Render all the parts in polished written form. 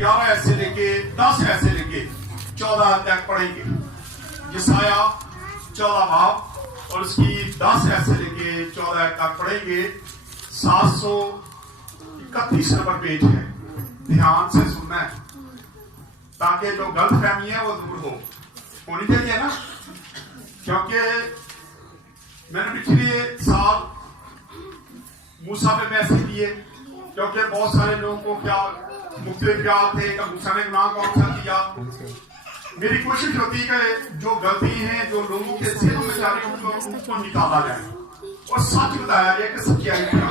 11 ऐसे लेके 10 ऐसे लेके 14 तक पढ़ेंगे। यशाया 14 बाब और उसकी 10 ऐसे लेके 14 तक पढ़ेंगे। 731 नंबर पेज है, ध्यान से सुनना है ताकि जो गलत फहमी है वो दूर होनी चाहिए ना। क्योंकि मैंने पिछले साल मूसा पे मैसेज दिए, क्योंकि बहुत सारे लोगों को क्या मुख्तलिफ ख्याल थे कि मूसा ने गुनाह कौन सा किया। मेरी कोशिश होती है कि जो गलती है जो लोगों के दिलों में जा रही है उनको निकाला जाए और सच बताया जाए कि सच्चाई क्या।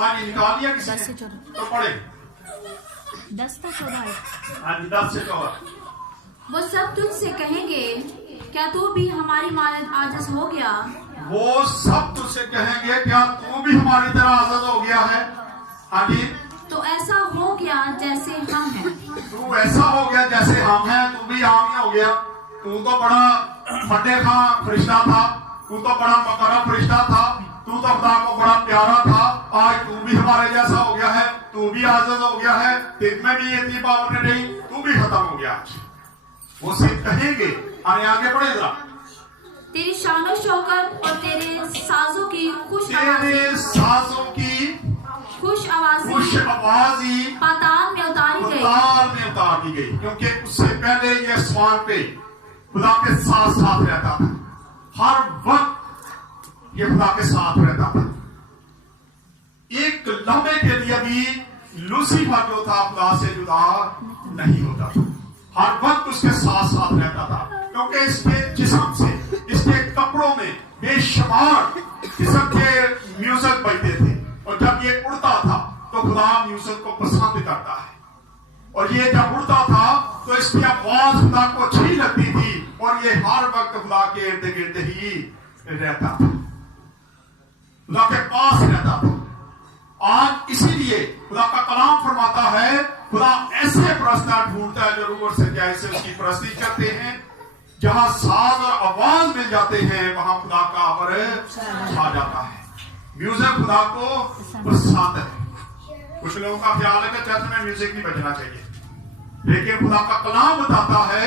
हाँ जी, निकाल दिया किसी ने तो पढ़े 10 से 14। हाँ जी, 10 से 14। वो सब तुझसे कहेंगे, क्या तू भी हमारी मानद आजिज हो गया? वो सब तुझसे कहेंगे, क्या तू भी हमारी तरह आजाद हो गया है? हाँ जी, तो ऐसा हो गया जैसे हम हैं। तू ऐसा हो गया जैसे हम हैं, तू भी आम ही हो गया। तू तो बड़ा फटे खां फरिश्ता था, तू तो बड़ा मकरा फरिश्ता था, तू तो खुदा को बड़ा प्यारा था। आज तू भी हमारे जैसा हो गया है, तू भी आजाद हो गया है, तेरे में भी इतनी पावर नहीं, तू भी खत्म हो गया। वो सिर्फ कहेंगे। आगे पढ़े जरा। तेरी शानो शौकत और तेरे साजों की खुश आवाजी पाताल में उतारी गई, क्योंकि उससे पहले ये आसमान पे खुदा के साथ साथ रहता था। हर वक्त ये खुदा के साथ रहता था। एक लम्हे के लिए भी लूसीफर जो था खुदा से जुदा नहीं होता था, हर वक्त उसके साथ साथ रहता था। क्योंकि इसके जिस्म से, इसके कपड़ों में बेशुमार किस्म के म्यूजिक बजते थे, और जब ये उड़ता था तो खुदा म्यूजिक को पसंद करता है। और ये जब उड़ता था तो इसकी आवाज खुदा को अच्छी लगती थी, और ये हर वक्त खुदा के इर्द गिर्द ही रहता था, खुदा के पास रहता था। आज इसीलिए खुदा का कलाम फरमाता है, खुदा ऐसे परस्तार ढूंढता है जो रूह और सच्चाई से उसकी परस्ती करते हैं। जहां साज और आवाज मिल जाते हैं वहां खुदा का अमर छा जाता है। म्यूजिक खुदा को पसंद है। कुछ लोगों का ख्याल है कि चर्च में म्यूजिक नहीं बजना चाहिए, लेकिन खुदा का कलाम बताता है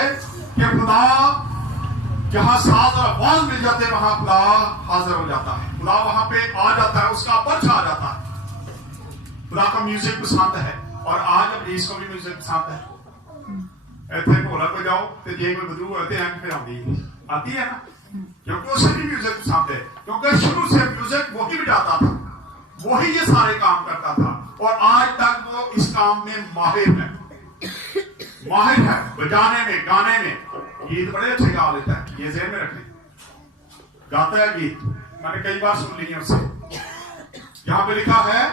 कि खुदा जहां साज और आवाज मिल जाते हैं वहां खुदा हाजिर हो जाता है, खुदा वहां पे आ जाता है, उसका अमर छा जाता है। खुदा का म्यूजिक पसंद है। और आज अब इसको भी म्यूजिक पसंद है। ऐसे भोला को जाओ तो ये कोई बदबू आते हैं फिर आती है ना, क्योंकि उसे भी म्यूजिक पसंद है। क्योंकि शुरू से म्यूजिक वही बजाता था, वही ये सारे काम करता था, और आज तक वो इस काम में माहिर है बजाने में, गाने में। गीत बड़े अच्छे गा लेता है, ये ज़हन में रखने, गाता है गीत, मैंने कई बार सुन ली है उससे। यहाँ पे लिखा है,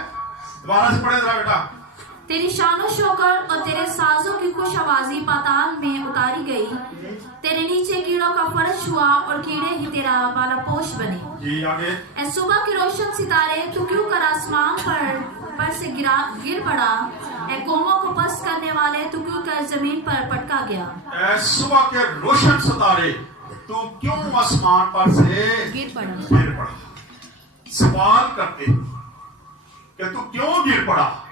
दोबारा से पढ़े जरा बेटा। तेरी शानो शौकत और तेरे साजों की खुश आवाजी पाताल में उतारी गई। तेरे नीचे कीड़ों का फर्श हुआ और कीड़े ही तेरा बाला पोश बने। जी आगे। ऐ सुबह के रोशन सितारे तू क्यों कर आसमान पर से गिर पड़ा? ऐ कौमों को पस्त करने वाले तू क्यों कर जमीन पर पटका गया? ऐ सुबह के रोशन सितारे तू क्यों आसमान पर से गिर पड़ा? सवाल करते कि तू क्यों गिर पड़ा।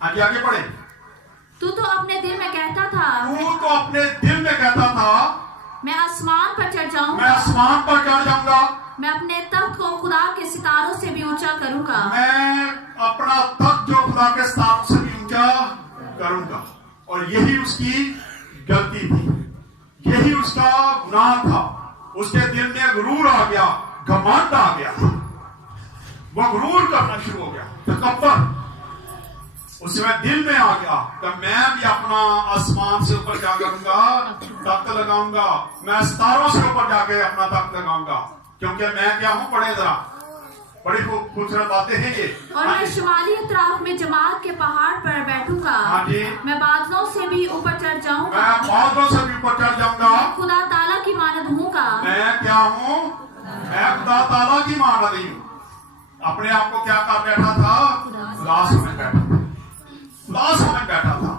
आगे आगे पढ़े। तू तो अपने दिल में कहता था, मैं आसमान पर चढ़ जाऊंगा, मैं अपने तख्त को खुदा के सितारों से भी ऊंचा करूंगा, मैं अपना तख्त जो खुदा के सितारों से भी ऊंचा करूंगा। और यही उसकी गलती थी, यही उसका गुनाह था। उसके दिल में गुरूर आ गया, घमंड आ गया, वो गुरूर करना शुरू हो गया, तकब्बर उसमें दिल में आ गया कि मैं भी अपना आसमान से ऊपर क्या करूंगा, तख्त लगाऊंगा, मैं सितारों से ऊपर जाके अपना तख्त लगाऊंगा, क्योंकि मैं क्या हूं। पढ़े जरा, बड़ी खूबसूरत बातें हैं ये। और मैं शुमाली अतराफ में जमात के पहाड़ पर बैठूंगा, मैं बादलों से भी ऊपर चढ़ जाऊंगा, खुदा ताला की मानद हूँ का। मैं क्या हूँ? मैं खुदा ताला की मानद हूँ। अपने आप को क्या कर बैठा था? खुदा समझ बैठा था।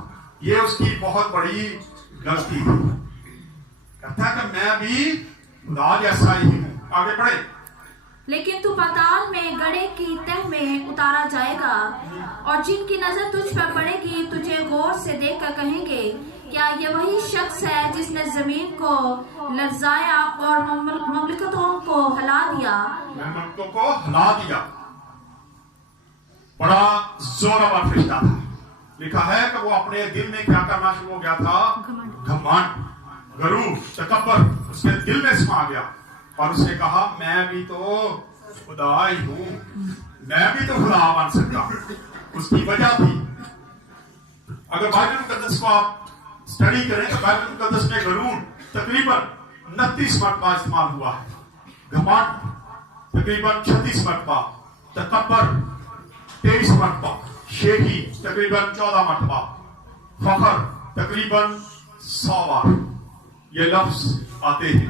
ये उसकी बहुत बड़ी गलती थी। कहता है कि मैं भी खुदा जैसा ही हूं। आगे पढ़े। लेकिन तू पाताल में गड्ढे की तह में उतारा जाएगा, और जिनकी नजर तुझ पर पड़ेगी तुझे गौर से देखकर कहेंगे, क्या ये वही शख्स है जिसने जमीन को लर्जाया और ममलिकतों को हिला दिया। ममलिकतों को हिला दिया। बड़ा जोरावर फरिश्ता था। लिखा है कि वो अपने दिल में क्या करना शुरू हो गया था, घमंड, गरूर, तकब्बर उसके दिल में समा गया, और उसने कहा मैं भी तो खुदा ही हूं, मैं भी तो खुदा बन सकता हूं। उसकी वजह थी, अगर बाइबल मुकद्दस को आप स्टडी करें तो बाइबल मुकद्दस में गरूर तकरीबन 29 मरतबा इस्तेमाल हुआ है, घमंड तकरीबन 36 मरतबा, तकब्बर 23 मरतबा, शेखी तकरीबन 14 मरतबा, फखर तकरीबन 100 बार ये लफ्ज आते हैं,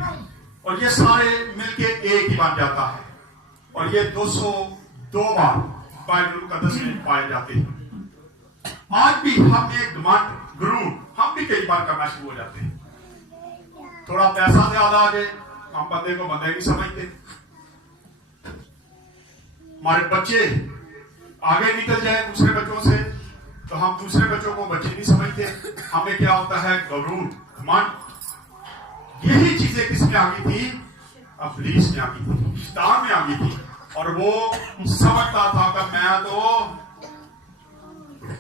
और ये सारे मिलके एक ही बन जाता है, और ये 202 बार बाइबल मुकद्दस में पाए जाते हैं। आज भी हम एक घमंड, गुरूर हम भी कई बार करना शुरू हो जाते हैं। थोड़ा पैसा ज्यादा आ जाए, हम बंदे को बंदे नहीं समझते। हमारे बच्चे आगे निकल जाए दूसरे बच्चों से तो हम दूसरे बच्चों को बच्चे नहीं समझते। हमें क्या होता है, गरूर, घमंड। यही चीजें किसमें आ गई थी, इब्लीस में आ गई थी, शैतान में आ गई थी, और वो समझता था कि मैं तो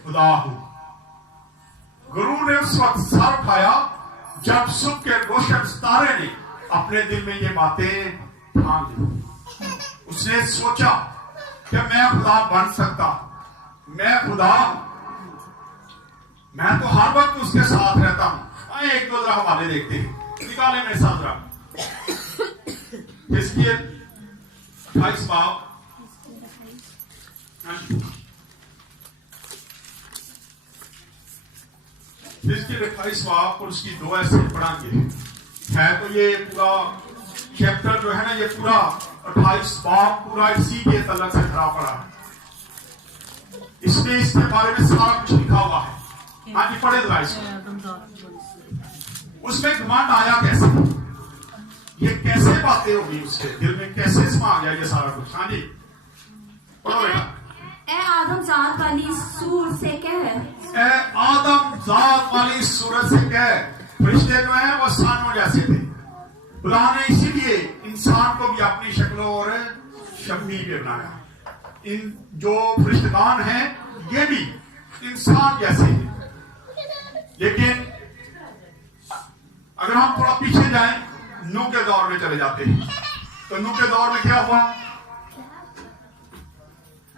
खुदा हूं। गुरु ने उस वक्त सर उठाया जब सुबह के रोशन सितारे ने अपने दिल में ये बातें ठान ली। उसने सोचा कि मैं खुदा बन सकता, मैं खुदा, मैं तो हर वक्त उसके साथ रहता हूं। आए एक दो जरा हवाले देखते हैं, निकाले मेरे साथ जरा। इसलिए 28 बाब, इसके 28 बाब और उसकी 2 ऐसे पढ़ाएंगे। है तो ये पूरा चैप्टर जो है ना, ये पूरा 28 बाब पूरा इसी के तलक से खड़ा पड़ा है। इसमें इसके बारे में सारा कुछ लिखा हुआ है। हाँ जी, पढ़े जरा इसको। उसमें घमंड आया कैसे, ये कैसे बातें होगी उसके दिल में, कैसे समा गया ये सारा कुछ। हाँ जी पढ़ो बेटा। ए आदम जात वाली सूर से कह, ए आदम जात वाली सूरत से कह। फरिश्ते जो है वो सानों जैसे थे। खुदा ने इसीलिए इंसान को भी अपनी शक्ल और शबीह पे बनाया। इन जो फरिश्तेगान हैं ये भी इंसान जैसे हैं। लेकिन अगर हम थोड़ा पीछे जाएं, नूह के दौर में चले जाते हैं, तो नूह के दौर में क्या हुआ,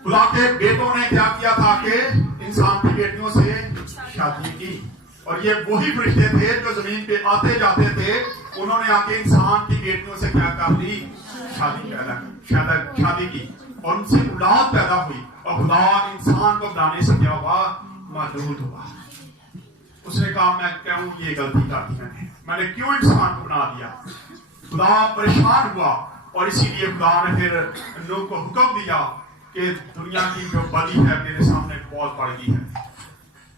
खुदा के बेटों ने क्या किया था कि इंसान की बेटियों से शादी की, और ये वही फरिश्ते थे जो जमीन पे आते जाते थे। उन्होंने आके इंसान की बेटियों से क्या कर ली, शादी की, और उनसे औलाद पैदा हुई, और खुदा इंसान को बनाने से क्या हुआ, मौजूद हुआ। उसने कहा मैं क्यों ये गलती कर दी, मैंने क्यों इंसान को बना दिया। खुदा परेशान हुआ, और इसीलिए खुदा ने फिर नूह को हुक्म दिया कि दुनिया की जो बदी है मेरे सामने बहुत बढ़ गई है,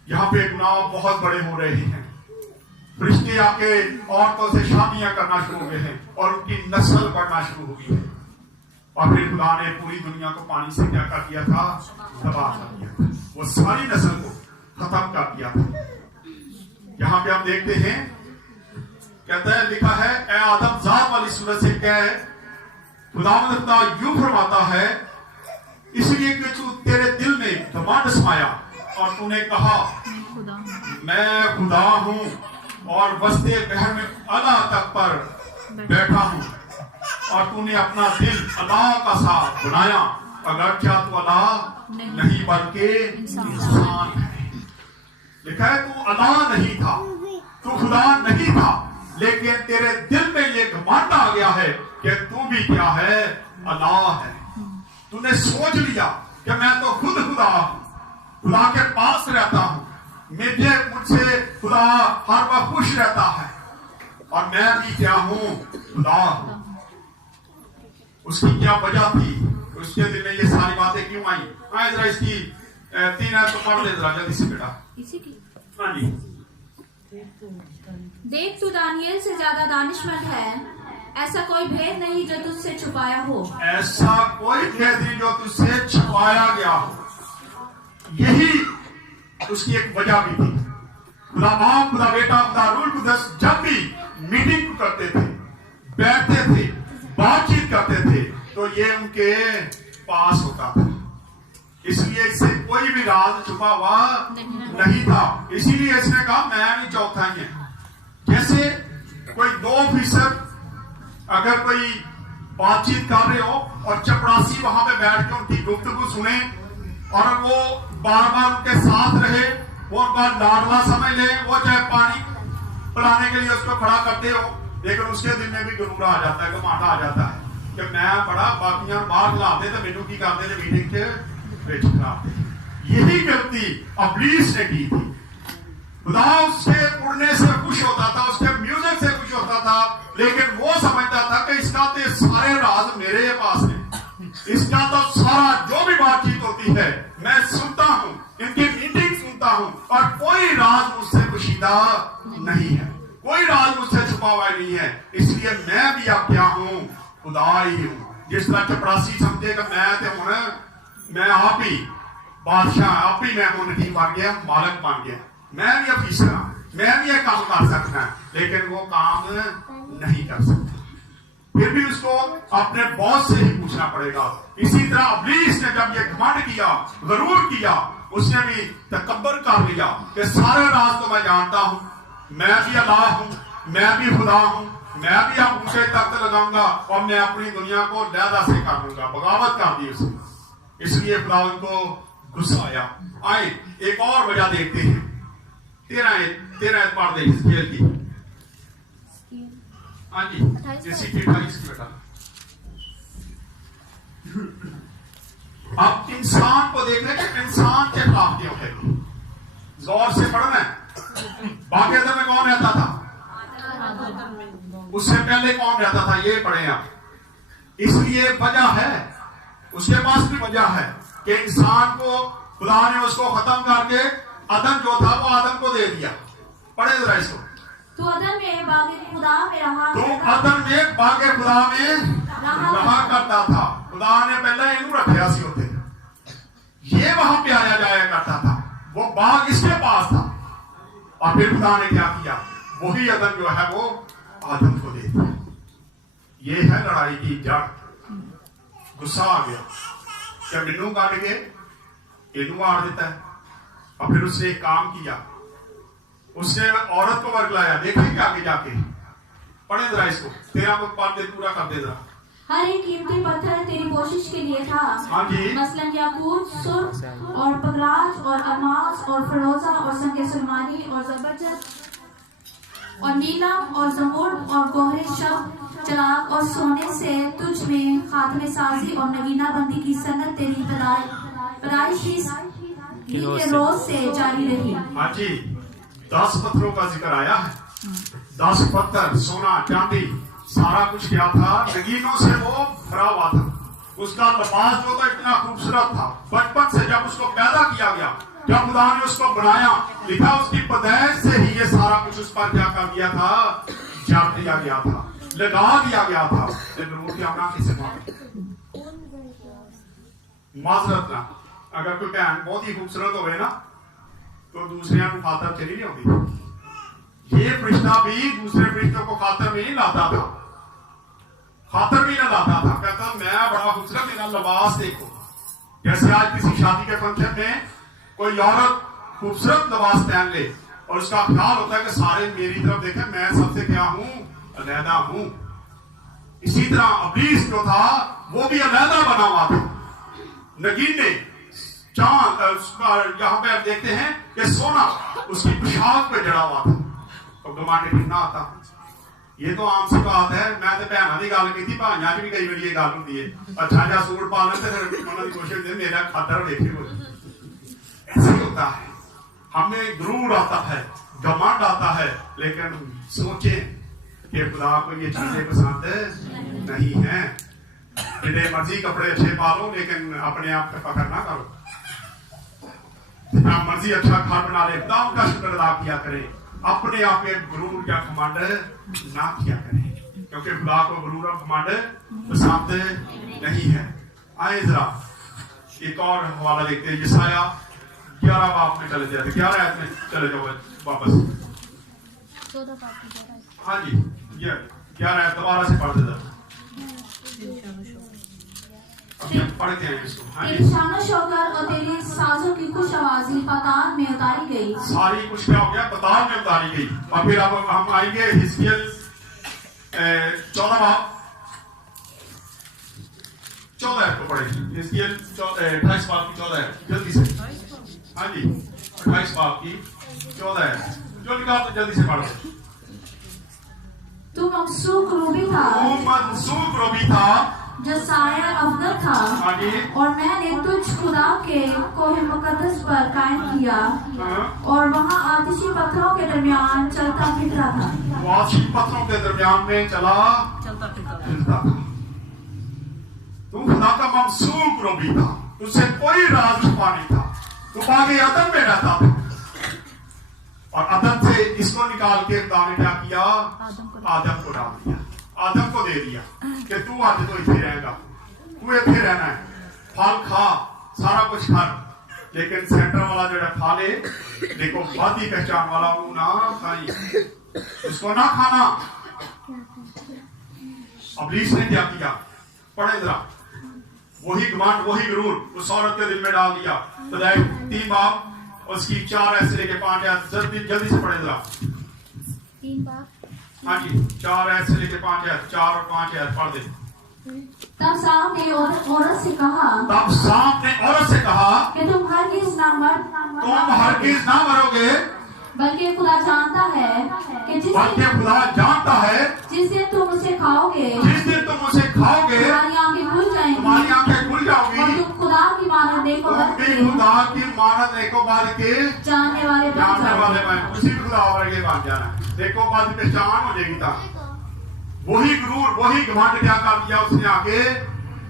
यहाँ पे गुनाह बहुत बड़े हो रहे हैं। फरिश्ते आके औरतों से शादियां करना शुरू हो गए हैं, और उनकी नस्ल बढ़ना शुरू हो गई है। और फिर खुदा ने पूरी दुनिया को पानी से क्या कर दिया था, तबाह कर दिया था, वो सारी नस्ल को खत्म कर दिया था। यहाँ पे हम देखते हैं, कहता है, लिखा है, ए आदम जात वाली सूरत से कह, खुदा यूं फरमाता है, इसलिए कि तू तेरे दिल में घमंड समाया, और तूने कहा मैं खुदा हूं, और वस्ते बहर में अल्लाह तक पर बैठा हूं, और तूने अपना दिल अल्लाह का साथ बनाया, अगर क्या तू अल्लाह नहीं बल्कि इंसान है। लिखा है तू अल्लाह नहीं था, तू खुदा नहीं था, लेकिन तेरे दिल में ये घमंड आ गया है कि तू भी क्या है, अल्लाह है। तूने सोच लिया कि मैं तो खुद खुदा हूं, खुदा के पास रहता हूं, मुझसे खुदा हर वक्त खुश रहता है, और मैं भी क्या हूं, खुदा हूं। उसकी क्या वजह थी, उसके दिल में ये सारी बातें क्यों आई। आए जरा इसकी 3 आयत तो पढ़ ले जरा जल्दी से बेटा। हाँ जी। देख तू दानियल से ज्यादा दानिशमंद है, ऐसा कोई भेद नहीं जो तुझसे छुपाया हो। ऐसा कोई भेद नहीं जो तुझसे छुपाया गया हो। यही उसकी एक वजह भी थी। खुदा बाप, खुदा बेटा, खुदा रूह कुदस जब भी मीटिंग करते थे, बैठते थे, बातचीत करते थे, तो ये उनके पास होता था। इसलिए इससे कोई भी राज छुपा हुआ नहीं था। इसीलिए इसने कहा मैं भी चौथा ही है। जैसे कोई दो ऑफिसर अगर कोई बातचीत कर रहे हो और चपरासी वहां पे बैठ के उनकी गुफ्तगू सुने और वो बार बार उनके साथ रहे, वो उनका लाडला समझ ले, वो चाहे पानी पिलाने के लिए उसको खड़ा करते हो, लेकिन उसके दिल में भी गुरूर आ जाता है, घमाटा आ जाता है कि मैं बड़ा बाकियां बाहर लाते तो मेनू की करते थे मीटिंग के बेच खराब। यही गलती अबलीस ने की थी। खुदा उसके उड़ने से खुश होता था, उसके म्यूजिक से खुश होता था, लेकिन वो समझता था कि इसका तो सारे राज मेरे पास है, इसका तो सारा जो भी बातचीत होती है मैं सुनता हूं, इनकी मीटिंग सुनता हूं, और कोई राज मुझसे पोशीदा नहीं है, कोई राज मुझसे छुपा हुआ नहीं है। इसलिए मैं भी अब क्या हूं, खुदा ही हूं। जिस तरह चपरासी समझे कि मैं आप ही बादशाह, आप ही मैं हूं, नजीब बन गया, मालक बन गया, मैं भी अफीसर हूं, मैं भी ये काम कर सकता, लेकिन वो काम नहीं कर सकता। फिर भी उसको अपने बॉस से ही पूछना पड़ेगा। इसी तरह अबलीस ने जब ये घमंड किया, गरूर किया, उसने भी तकब्बर कर लिया कि सारे राज तो मैं जानता हूं, मैं भी अल्लाह हूं, मैं भी खुदा हूं, मैं भी अब ऊंचे तख्त लगाऊंगा और मैं अपनी दुनिया को लहदा से कर दूंगा। बगावत कर दी उसने। इसलिए खुदा उनको गुस्सा आया। आए एक और वजह देखते हैं। 13 पढ़ दे हिजकिय्याह की। हाँ जी, जैसी 28 की बेटा। अब इंसान को देख ले कि इंसान के खिलाफ क्यों है। जोर से पढ़ना है। बाकायदा में कौन रहता था? उससे पहले कौन रहता था? ये पढ़े आप। इसलिए वजह है, उसके पास भी वजह है कि इंसान को खुदा ने उसको खत्म करके अदम जो था वो आदम को दे दिया। पढ़े जरा इसको। तो अदम में बागे खुदा में रहा, तो अदम में बागे खुदा में रहा करता था। खुदा ने पहले इनू रखा सी होते, ये वहां पे आया जाया करता था, वो बाग इसके पास था। और फिर खुदा ने क्या किया? वही अदम जो है वो आदम को दे दिया। ये है लड़ाई की जड़। गुस्सा आ गया क्या मिनू काट के इनू आड़ देता है। और फिर उसने एक काम किया, उसने औरत को वर्ग लाया। देखेंगे आगे जाके, पढ़े जरा इसको। 13 को पढ़ दे, पूरा कर दे जरा। हर एक कीमती पत्थर तेरी कोशिश के लिए था। हाँ जी। मसलन याकूत, सुर्ख और पगराज और अल्मास और फिरोजा और संगे सुलमानी और जबरदस्त और नीलम और जमुर्द और गोहरे शब चराग और सोने से तुझ में खात्मे साजी और नगीना बंदी की सनत तेरी पैदाइशी के रोज से जारी रही। हाँ जी, 10 पत्थरों का जिक्र आया है। 10 पत्थर, सोना, चांदी, सारा कुछ क्या था? नगीनों से वो भरा हुआ था। उसका लिबास जो था इतना खूबसूरत था। बचपन से जब उसको पैदा किया गया, जब खुदा ने उसको बनाया, लिखा उसकी पैदाइश से ही ये सारा कुछ उस पर क्या कर दिया था? जड़ दिया गया था, लगा दिया गया था। माजरत ना, अगर कोई बहन बहुत ही खूबसूरत हो ना तो दूसरे को खातर चली नहीं होती। ये फरिश्ता भी दूसरे फरिश्तों को खातर में नहीं लाता था, खातर भी ना लाता था। कहता मैं बड़ा खूबसूरत, मेरा लिबास देखो। जैसे आज किसी शादी के फंक्शन में कोई औरत खूबसूरत लिबास पहन ले और उसका ख्याल होता है कि सारे मेरी तरफ देखें, मैं सबसे क्या हूं? अलहदा हूं। इसी तरह अबलीस जो था वो भी अलहदा बना हुआ था। नगीने चांद, यहाँ पे आप देखते हैं कि सोना उसकी पोशाक पे जड़ा हुआ था। तो घमांड कितना आता। ये तो आम सी बात है। मैं तो भैन की गल की, भाइयों भी कई बार ये गल होती है। अच्छा जा सूट पा लेते फिर उन्होंने कोशिश होती है मेरा खातर देखे हो। ऐसे होता है, हमें गुरूर आता है, घमंड आता है, लेकिन सोचे कि खुदा को ये चीजें पसंद नहीं है। जितने मर्जी कपड़े अच्छे पा लो, लेकिन अपने आप पे पकड़ ना करो। जितना मर्जी अच्छा घर बना ले, खुदा उनका शुक्र अदा किया करें। अपने आप पे गुरूर या घमंड ना किया करें। क्योंकि खुदा को गुरूर और घमंड पसंद नहीं है। आए जरा एक और हवाला देखते हैं, यशाया 11 बाब में चले जाते, 11 आयत में चले जाओ वापस। हाँ जी, ये 11 आयत दोबारा से पढ़ देता, अभी हम पढ़ते हैं इसको। हाँ जी, तेरी शानो शौकत और तेरी साजों की खुश आवाज़ी पाताल में उतारी गई। सारी कुछ क्या हो गया, पाताल में उतारी गई। और फिर अब हम आएंगे हिजकिय्याह 14 बाब 14 को पढ़ेंगे। हिजकिय्याह 28 बाब की 14 जल्दी से। हाँ जी, 28 बाब की 14 जो निकाल तो जल्दी से पढ़ो। तू मकसूक रूबी था, वो मंसूब रोबी था जो साया अफदल था, आगे, और मैंने तुझ खुदा के कोहे मुकद्दस पर कायम किया, और वहाँ आतिशी पत्थरों के दरमियान चलता फिरता था। वासी पत्थरों के दरमियान में चला फिरता था। तू खुदा का मंसूब रोबी था, तुझसे कोई राज छुपा नहीं था, तू बागे अदन में रहता था। और अदन से इसको निकाल के खुदा ने क्या किया, आदम को डाल दिया, आदम को दे दिया कि तू आज तो इतने रहेगा, तू इतने रहना है, फल खा, सारा कुछ कर, लेकिन सेंटर वाला जो फल है देखो बादी पहचान वाला वो ना खाई, उसको ना खाना। अबलीस ने क्या किया, पढ़े जरा, वही घमंड वही गुरूर उस औरत के दिल में डाल दिया। तो 3 बाब उसकी 4 ऐसे लेके 5 आयत जल्दी से पढ़े जरा। 3 बाब, हाँ जी, 4 ऐसे लेके 5 आयत, 4 और 5 आयत पढ़ दे। तब सांप ने औरत से कहा, तब सांप ने औरत से कहा कि तुम हरगिज ना तुम हरगिज ना मरोगे, बल्कि खुदा जानता है कि बल्कि खुदा जानता है जिस दिन तुम उसे खाओगे, जिस दिन तुम उसे खाओगे तुम्हारी आंखें खुल जाएंगी, तुम्हारी आंखें खुल जाओगी, और तुम खुदा की मानद देखो तुम भी खुदा की मानद देखो बाद के जानने वाले बन जानने वाले जाओगे। बन, उसी भी खुदा वाले बन जाना है। देखो बाद पहचान हो जाएगी। था वही गुरूर वही घमंड क्या कर दिया उसने आगे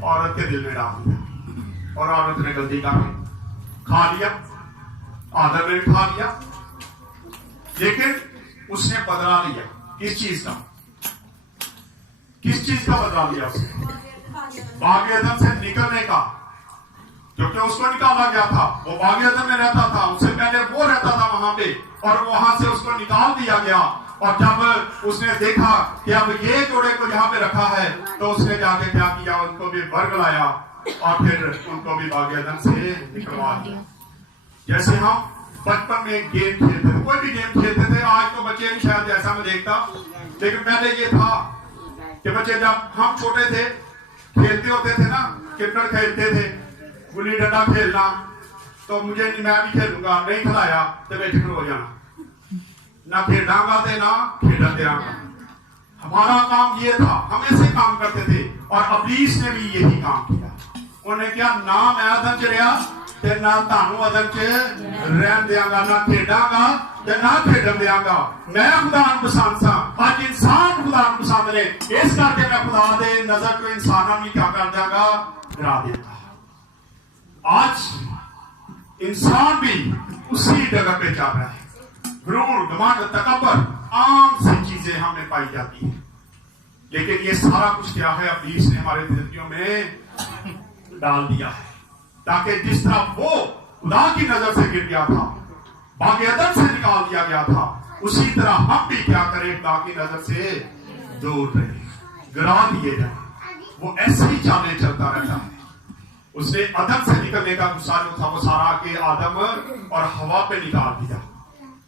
औरत के दिल में डाल दिया, और औरत ने गलती कर खा लिया, आदम ने खा लिया, लेकिन उसने बदला लिया। किस चीज का, किस चीज का बदला लिया उसने, बागे अदन से निकलने का, क्योंकि उसको निकाला गया था, वो बागे अदन में रहता था, उससे पहले वो रहता था वहां पे, और वहां से उसको निकाल दिया गया। और जब उसने देखा कि अब ये जोड़े को यहाँ पे रखा है, तो उसने जाके क्या किया, उनको भी वर्ग लाया और फिर उनको भी बागे अदन से निकलवा दिया। जैसे हम बचपन में गेम खेलते थे, कोई भी गेम खेलते थे, आज तो बच्चे नहीं शायद जैसा मैं देखता, लेकिन पहले ये था कि बच्चे जब हम छोटे थे खेलते होते थे ना, क्रिकेट खेलते थे, गुल्ली डंडा खेलना, तो मुझे नहीं, मैं भी खेलूंगा, नहीं खिलाया तो मैं ठीक हो जाना, ना खेलांगा थे ना खेलन देंगा। हमारा काम ये था, हम ऐसे काम करते थे, और अबलीस ने भी यही काम किया। उन्होंने क्या, ना मैं अदन च रहा ते ना तानू अदन च रहन देंगा, ना खेडांगा ते ना खेडन देंगा, मैं खुदा नूं पसंद सा। आज इंसान खुदा नूं पसंद ने, इस करके मैं खुदा दे नजर को इंसानां नूं क्या कर देंगा, गिरा देंगा। आज इंसान भी उसी जगह पे जा रहा है। गुरूर घमंड तकब्बुर आम सी चीजें हमें पाई जाती है, लेकिन ये सारा कुछ क्या है, अबलीस ने हमारे जिंदगियों में डाल दिया है, ताकि जिस तरह वो खुदा की नजर से गिर गया था, बागे अदन से निकाल दिया गया था, उसी तरह हम भी क्या करें, खुदा की नजर से दूर रहे, गिरा दिए जाए। वो ऐसे ही चाले चलता रहता है। उसने अदन से निकलने का गुस्सा जो था वो सारा के आदम और हवा पे निकाल दिया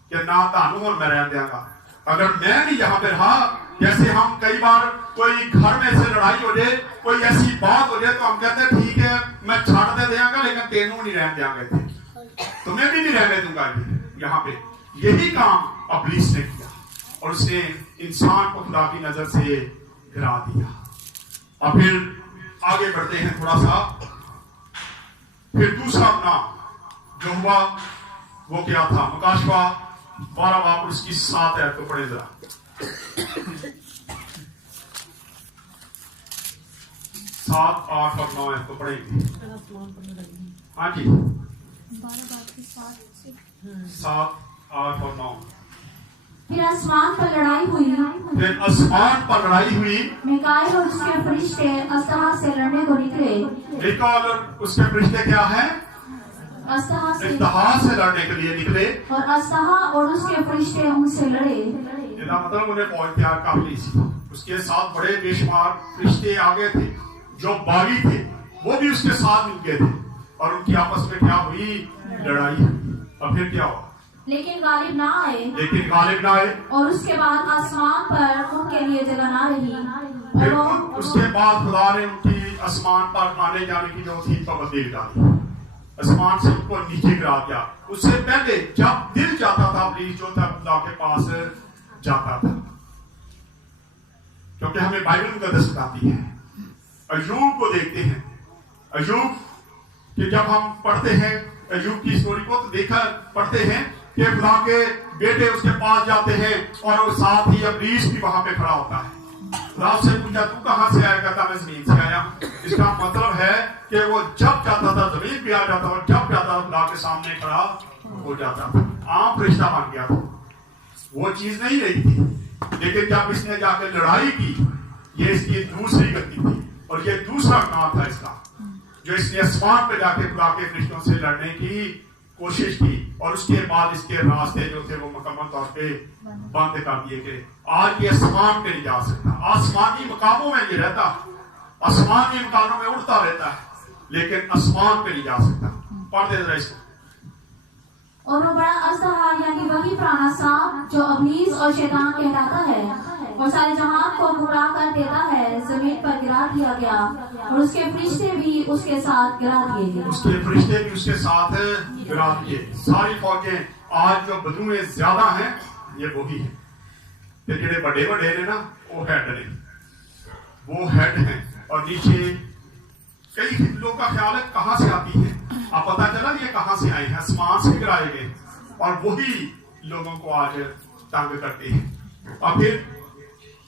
कि ना तानू और मैं रह देंगा। अगर मैं भी यहाँ पे रहा, जैसे हम कई बार कोई घर में से लड़ाई हो जाए, कोई ऐसी बात हो जाए, तो हम कहते हैं ठीक है मैं छाड़ दे देंगा, लेकिन तेनू नहीं रहने देंगे, तुम्हें भी नहीं रहने दूंगा यहाँ पे। यही काम अबलीस ने किया, और उसने इंसान को खुदा की नजर से गिरा दिया। अब फिर आगे बढ़ते हैं थोड़ा सा। फिर दूसरा अपना जो हुआ वो क्या था, मुकाशवा 12 बाब उसकी 7 आयत को पढ़े जरा। 7, 8 और 9 आयत को पढ़ेंगे। हाँ जी, 7, 8 और 9। फिर आसमान पर लड़ाई हुई फिर आसमान पर लड़ाई हुई। मिकाएल और उसके फरिश्ते अस्तहा से लड़ने को निकले। मिकाएल और उसके फरिश्ते क्या है? अस्तहा से लड़ने के लिए निकले और अस्तहा और उसके फरिश्ते उनसे लड़े। इसका मतलब उन्हें फौज तैयार कर ली थी। उसके साथ बड़े बेशुमार फरिश्ते आ गए थे जो बागी थे, वो भी उसके साथ मिल गए थे और उनकी आपस में क्या हुई? लड़ाई हुई। और फिर क्या हुआ? लेकिन गालिब ना आए और उसके बाद आसमान पर उनके लिए जगह ना रही। फिर और उसके बाद खुदा ने उनकी आसमान पर आने जाने की जो थी पाबंदी लगा दी। आसमान से उनको नीचे गिरा दिया। उससे पहले जब दिल जाता था, प्लीज जो था खुदा के पास जाता था, क्योंकि हमें बाइबल मुकद्दस बताती है। अय्यूब को देखते हैं। अय्यूब कि जब हम पढ़ते हैं अय्यूब की स्टोरी को तो देखा पढ़ते हैं कि खुदा के बेटे उसके पास जाते हैं और साथ ही इब्लीस भी वहां पे खड़ा होता है। खुदा से पूछा तू कहां से आया? कहता मैं जमीन से आया। इसका मतलब है कि वो जब जाता था जमीन पे आ जाता और जब जाता था खुदा के सामने खड़ा हो जाता था। आम रिश्ता बन गया था। वो चीज नहीं रही थी। लेकिन जब इसने जाकर लड़ाई की, ये इसकी दूसरी गति थी और ये दूसरा काम था इसका, जो इसने आसमान पे जाके खुदा के फरिश्तों से लड़ने की कोशिश की और उसके बाद इसके रास्ते जो थे वो मुकम्मल तौर पे बंद कर दिए गए। आज ये आसमान पे नहीं जा सकता। आसमानी मकामों में ये रहता, आसमानी मकानों में उड़ता रहता है, लेकिन आसमान पे नहीं जा सकता। पढ़ दे जरा इसको। और वो बड़ा अस्तहा यानी वही पुराना सांप जो इब्लीस और शैतान कहलाता है और सारे जहान को गुमराह कर देता है, जमीन पर गिरा दिया गया और उसके फरिश्ते भी उसके साथ गिरा दिए गए। उसके फरिश्ते भी उसके साथ गिरा दिए। सारी फौजें आज जो बदुएं ज्यादा हैं ये वही है। ते जेडे बड़े बड़े ने ना वो हेड ने, वो हेड हैं और नीचे कई लोगों का ख्याल है कहां से आती है। अब पता चला ये कहां से आए हैं? आसमान से गिराए गए और वही लोगों को आज तंग करते हैं। और फिर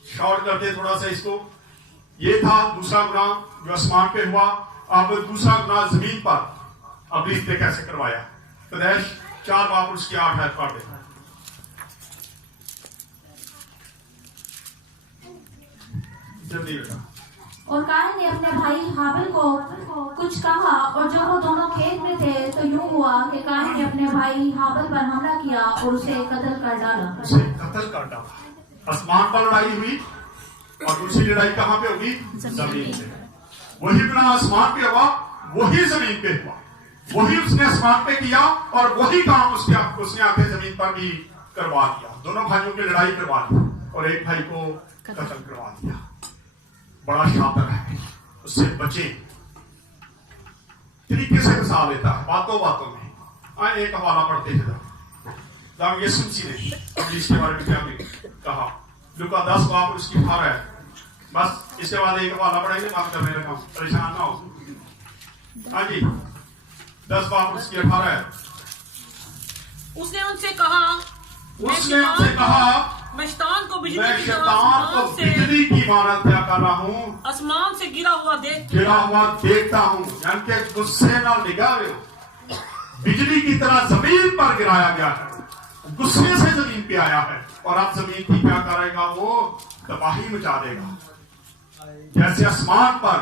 शॉर्ट करते थोड़ा सा इसको। ये था दूसरा गुनाह जो आसमान पे हुआ। अब दूसरा गुनाह जमीन पर इब्लीस ने कैसे करवाया? पैदाइश 4 बाब उसकी 8 आयत पढ़ देना जल्दी बेटा। और कायन ने अपने भाई हाबिल को कुछ कहा और जब वो दोनों खेत में थे तो यूं हुआ कि कायन ने अपने भाई हाबिल पर हमला किया और उसे कत्ल कर डाला। आसमान पर लड़ाई हुई और दूसरी लड़ाई कहां पे होगी? जमीन पे। वही गुनाह आसमान पे हुआ, वही जमीन पे हुआ। वही उसने आसमान पे किया और वही काम उसने आके जमीन पर भी करवा दिया। दोनों भाइयों की लड़ाई करवा दी और एक भाई को कत्ल करवा दिया। बड़ा शातिर है, उससे बचे। तरीके से मिसाल लेता है बातों बातों में। आए एक हवाला पढ़ते हैं। यीशु मसीह ने अपनी इसके बारे में क्या कहा? लूका 10 बाब उसकी 18 है। बस इसके बाद एक हवाला पढ़ेंगे, बात करने लगा, परेशान ना हो। हाँ जी, 10 बाब उसकी 18 है। उसने उनसे कहा मैं शैतान को बिजली की मानत क्या कर रहा हूँ? आसमान से गिरा हुआ देखता हूँ। यानी कि गुस्से ना निगाहे बिजली की तरह जमीन पर गिराया गया है। गुस्से से जमीन पे आया है और अब जमीन की क्या करेगा? वो तबाही मचा देगा। जैसे आसमान पर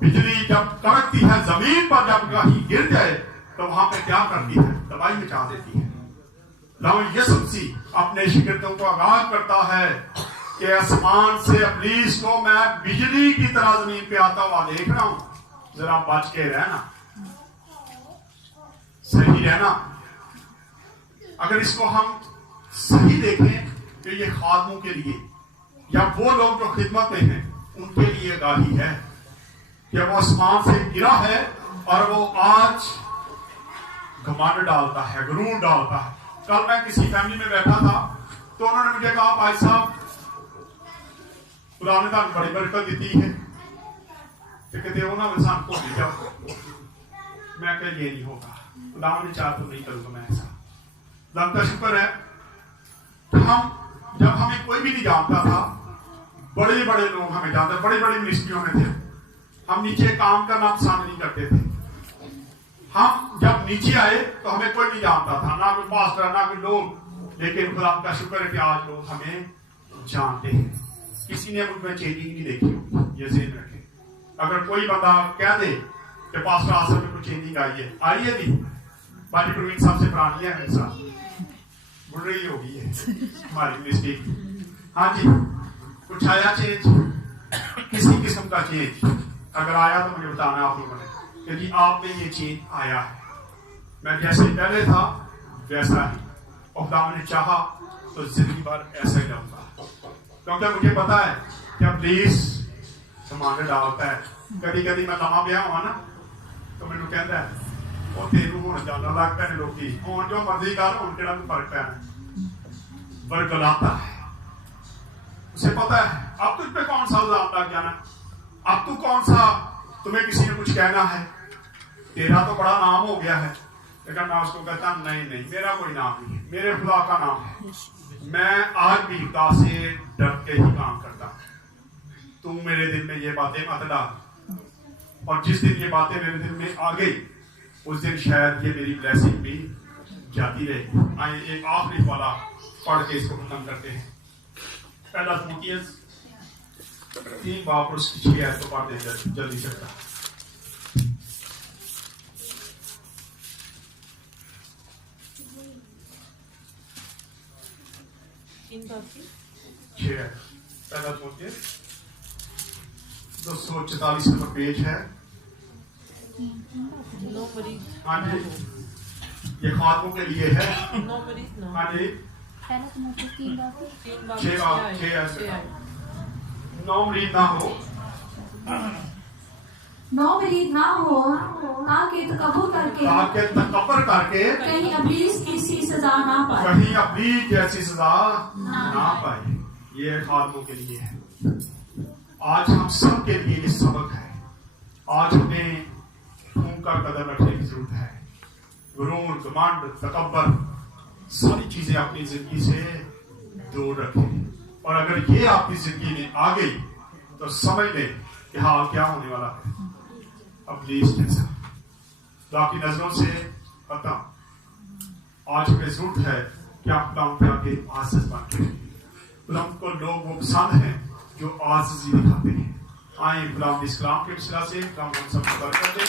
बिजली जब कड़कती है, जमीन पर जब कहीं गिर जाए तो वहां पे क्या करती है? तबाही मचा देती है। यीशु मसीह अपने शिगिर्दों को आगाह करता है कि आसमान से इब्लीस को मैं बिजली की तरह जमीन पे आता हुआ देख रहा हूं, जरा बच के रहना, सही रहना। अगर इसको हम सही देखें तो ये खादमों के लिए या वो लोग जो खिदमत में हैं उनके लिए आगाही है कि वो आसमान से गिरा है और वो आज घमंड डालता है, गुरूर डालता है। कल मैं किसी फैमिली में बैठा था तो उन्होंने मुझे कहा भाई साहब खुदा ने तो बड़ी बरकत दी है, तो कहते हो ना इंसान को ले जाओ। मैं कह ये नहीं होगा, खुदा ने चाह तो नहीं करूंगा मैं ऐसा। खुदा का शुक्र है कि हम जब हमें कोई भी नहीं जानता था, बड़े बड़े लोग हमें जानते, बड़ी बड़ी मिनिस्ट्रियों में थे, हम नीचे काम करना पसंद नहीं करते थे। हम जब नीचे आए तो हमें कोई नहीं जानता था, ना कोई पास्टर ना कोई लोग, लेकिन खुदा का शुक्र है कि आज लोग हमें जानते हैं। किसी ने मुझ में चेंजिंग नहीं देखी होगी, ये ज़हन रखें। अगर कोई बंदा कह दे कि पास्टर आसर में कुछ चेंजिंग आई है जी, बाजी प्रवीण साहब से पुरानी है मेरे साथ, बुढ़ रही होगी है हमारी मिस्टेक। हाँ जी, कुछ आया चेंज, किसी किस्म का चेंज अगर आया तो मुझे बताना आप लोगों ने, क्योंकि आप में ये चेंज आया है। मैं जैसे पहले था वैसा ही, और खुदा ने चाहा तो जिंदगी भर ऐसा ही रहूंगा, क्योंकि मुझे पता है कि अब प्लीज सामान डालता है। कभी कभी मैं लमा गया हुआ ना तो मैंने कहता है वो तेरू होने जाना लगता है, लोग हूँ जो मर्जी कर हूँ केड़ा भी फर्क पैना बरगलाता है। उसे पता है अब तुझ पे कौन सा इल्जाम लग जाना, अब तू कौन सा, तुम्हें किसी ने कुछ कहना है, तेरा तो बड़ा नाम हो गया है। लेकिन मैं उसको कहता नहीं नहीं, मेरा कोई नाम नहीं है, मेरे खुदा का नाम है। मैं आज भी खुदा से डर के ही काम करता हूं। तू मेरे दिल में ये बातें मत डाल, और जिस दिन ये बातें मेरे दिल में आ गई उस दिन शायद ये मेरी ब्लेसिंग भी जाती रहे। आइए एक आखिरी वाला पढ़ के इसको खत्म करते हैं। पहला तिमुथियुस 3 बाप और उसकी 6 आयत को पढ़ दें जल्दी से। पहला तिमुथियुस 244 नंबर पेज है। हाँ जी, ये खातमों के लिए है। हाँ जी, 9 मरीज ना हो, 9 मरीज ना हो, ताकि तकब्बर करके कहीं अबलीस की सी सजा ना पाए, कहीं अपनी जैसी सजा ना पाए। ये खातमों के लिए है। आज हम सब के लिए ये सबक है। आज हमें खून का कदर रखने की जरूरत है। गुरूर, घमंड, तकब्बर, सारी चीजें अपनी जिंदगी से दूर रखें। और अगर ये आपकी जिंदगी में आ गई तो समझ लें कि हाँ क्या होने वाला है। अब जैसा बाकी नजरों से पता आज हमें जरूरत है कि आप खुदाम पे आके आजिज बन के, खुदाम को लोग वो पसंद हैं जो आजिज़ी दिखाते हैं। आए खुदाम इस कलाम के वसीला से खुदाम हम सबको बरकत दे।